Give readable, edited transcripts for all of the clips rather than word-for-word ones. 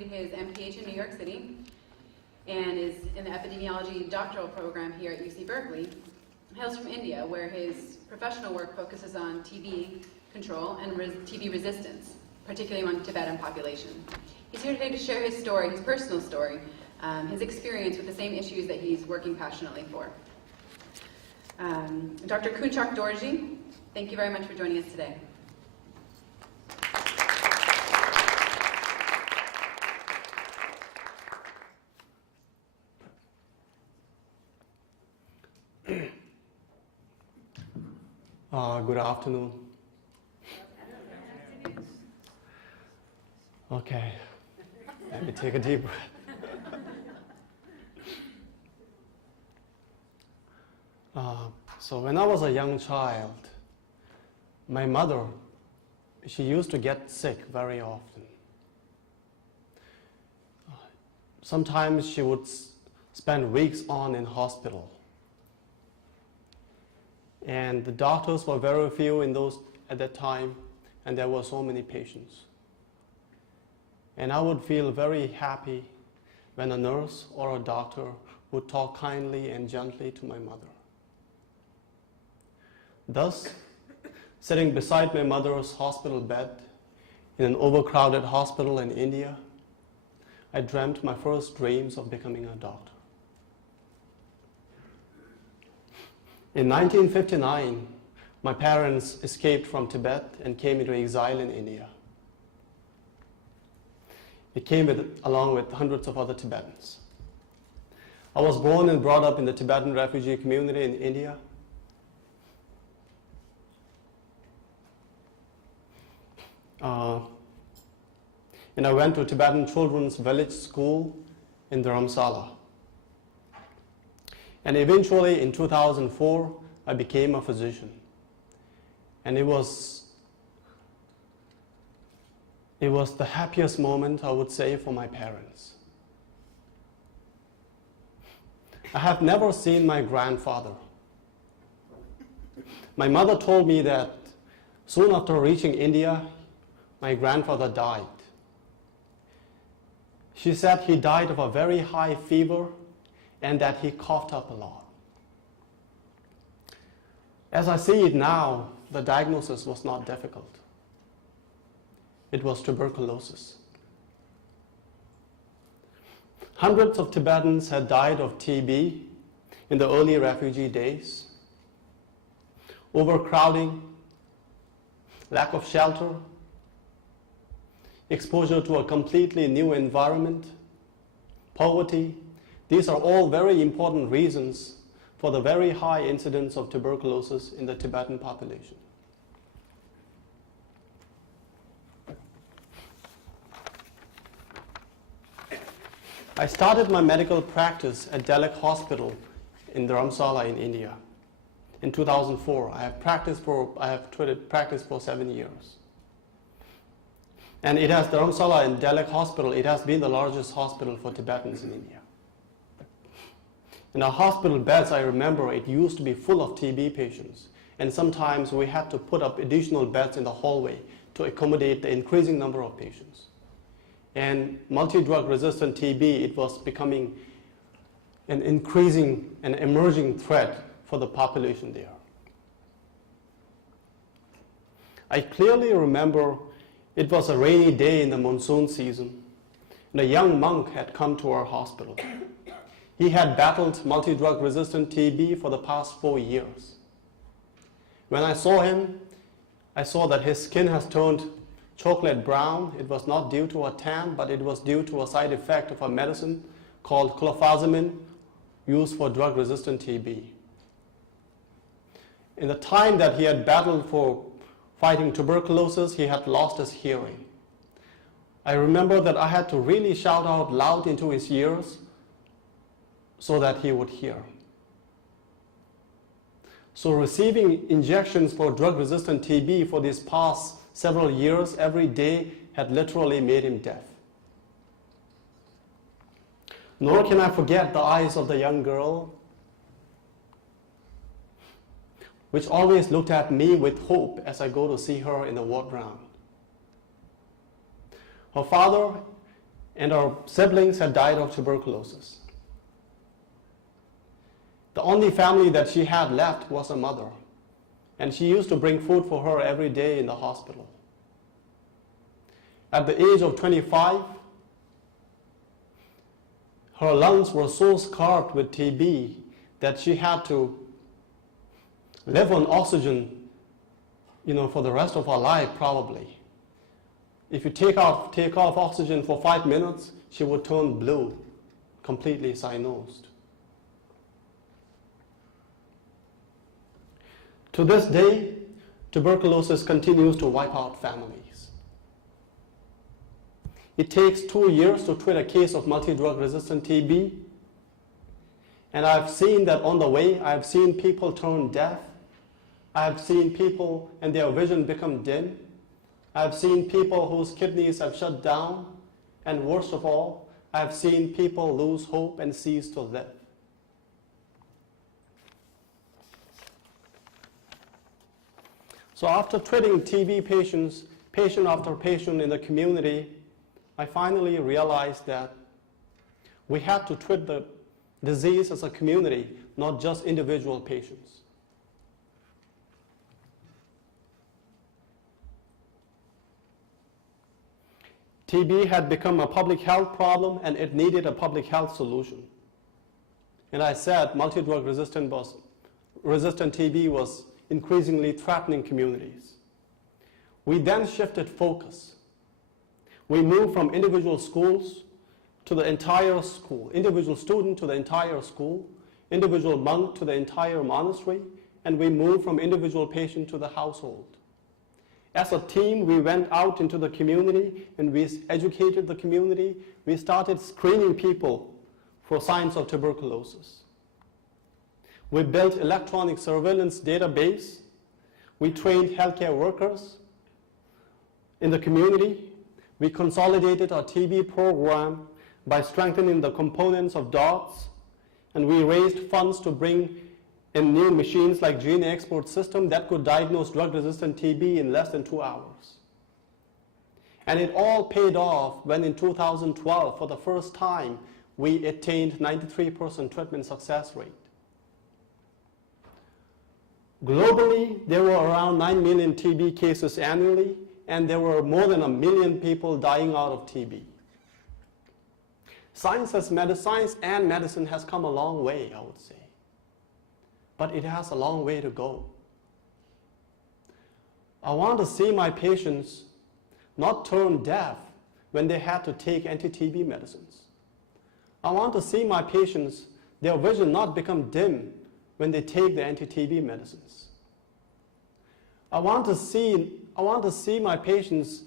completed his MPH in New York City and is in the epidemiology doctoral program here at UC Berkeley. He hails from India, where his professional work focuses on TB control and TB resistance, particularly among the Tibetan population. He's here today to share his story, his personal story, his experience with the same issues that he's working passionately for. Dr. Kunchock Dorjee, thank you very much for joining us today. Good afternoon. Okay, let me take a deep breath. So when I was a young child, my mother, she used to get sick very often. Sometimes she would spend weeks on in hospital. And the doctors were very few at that time, and there were so many patients. And I would feel very happy when a nurse or a doctor would talk kindly and gently to my mother. Thus, sitting beside my mother's hospital bed in an overcrowded hospital in India, I dreamt my first dreams of becoming a doctor. In 1959, my parents escaped from Tibet and came into exile in India. They came along with hundreds of other Tibetans. I was born and brought up in the Tibetan refugee community in India. And I went to Tibetan Children's Village School in Dharamsala. And eventually, in 2004, I became a physician. And it was the happiest moment, I would say, for my parents. I have never seen my grandfather. My mother told me that soon after reaching India, my grandfather died. She said he died of a very high fever and that he coughed up a lot. As I see it now, the diagnosis was not difficult. It was tuberculosis. Hundreds of Tibetans had died of TB in the early refugee days. Overcrowding, lack of shelter, exposure to a completely new environment, poverty, these are all very important reasons for the very high incidence of tuberculosis in the Tibetan population. I started my medical practice at Delek Hospital in Dharamsala in India in 2004. I have practiced for 7 years. And Dharamsala and Delek Hospital, it has been the largest hospital for Tibetans in India. In our hospital beds, I remember it used to be full of TB patients, and sometimes we had to put up additional beds in the hallway to accommodate the increasing number of patients. And multi-drug resistant TB, it was becoming an increasing and emerging threat for the population there. I clearly remember it was a rainy day in the monsoon season, and a young monk had come to our hospital. He had battled multi-drug resistant TB for the past 4 years. When I saw him, I saw that his skin has turned chocolate brown. It was not due to a tan, but it was due to a side effect of a medicine called clofazimine used for drug resistant TB. In the time that he had battled for fighting tuberculosis, he had lost his hearing. I remember that I had to really shout out loud into his ears so that he would hear. So receiving injections for drug-resistant TB for these past several years every day had literally made him deaf. Nor can I forget the eyes of the young girl, which always looked at me with hope as I go to see her in the ward round. Her father and her siblings had died of tuberculosis. The only family that she had left was her mother, and she used to bring food for her every day in the hospital. At the age of 25, her lungs were so scarred with TB that she had to live on oxygen, for the rest of her life probably. If you take off oxygen for 5 minutes, she would turn blue, completely cyanosed. To this day, tuberculosis continues to wipe out families. It takes 2 years to treat a case of multi-drug resistant TB. And I've seen that on the way. I've seen people turn deaf. I've seen people and their vision become dim. I've seen people whose kidneys have shut down. And worst of all, I've seen people lose hope and cease to live. So after treating TB patients, patient after patient in the community, I finally realized that we had to treat the disease as a community, not just individual patients. TB had become a public health problem and it needed a public health solution. And I said multi-drug resistant TB was increasingly threatening communities. We then shifted focus. We moved from individual schools to the entire school, individual student to the entire school, individual monk to the entire monastery, and we moved from individual patient to the household. As a team, we went out into the community and we educated the community. We started screening people for signs of tuberculosis. We built electronic surveillance database. We trained healthcare workers in the community. We consolidated our TB program by strengthening the components of DOTS, and we raised funds to bring in new machines like gene export system that could diagnose drug-resistant TB in less than 2 hours. And it all paid off when in 2012, for the first time, we attained 93% treatment success rate. Globally, there were around 9 million TB cases annually, and there were more than 1 million people dying out of TB. Science and medicine has come a long way, I would say. But it has a long way to go. I want to see my patients not turn deaf when they had to take anti-TB medicines. I want to see my patients, their vision not become dim when they take the anti-TB medicines. I want to see my patients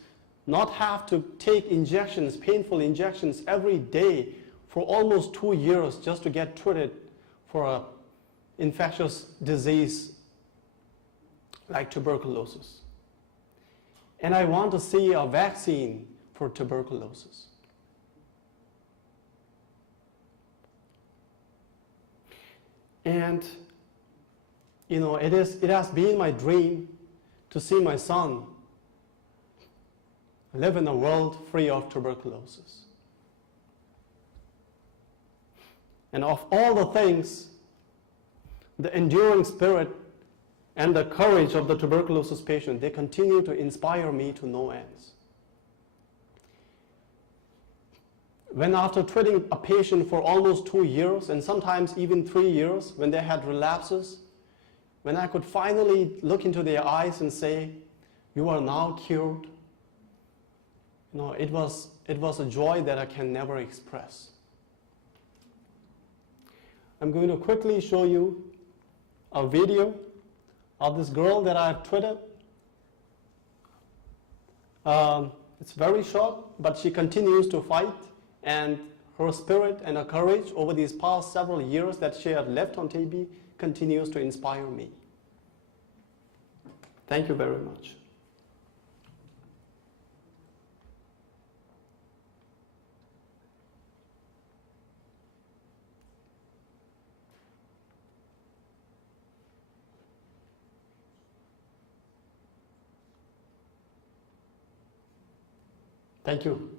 not have to take injections, painful injections every day for almost 2 years just to get treated for an infectious disease like tuberculosis. And I want to see a vaccine for tuberculosis. And it has been my dream to see my son live in a world free of tuberculosis. And of all the things, the enduring spirit and the courage of the tuberculosis patient, they continue to inspire me to no ends. When after treating a patient for almost 2 years and sometimes even 3 years, when they had relapses, when I could finally look into their eyes and say, "You are now cured," it was a joy that I can never express. I'm going to quickly show you a video of this girl that I've treated. It's very short, but she continues to fight, and her spirit and her courage over these past several years that she had lived on TB continues to inspire me. Thank you very much. Thank you.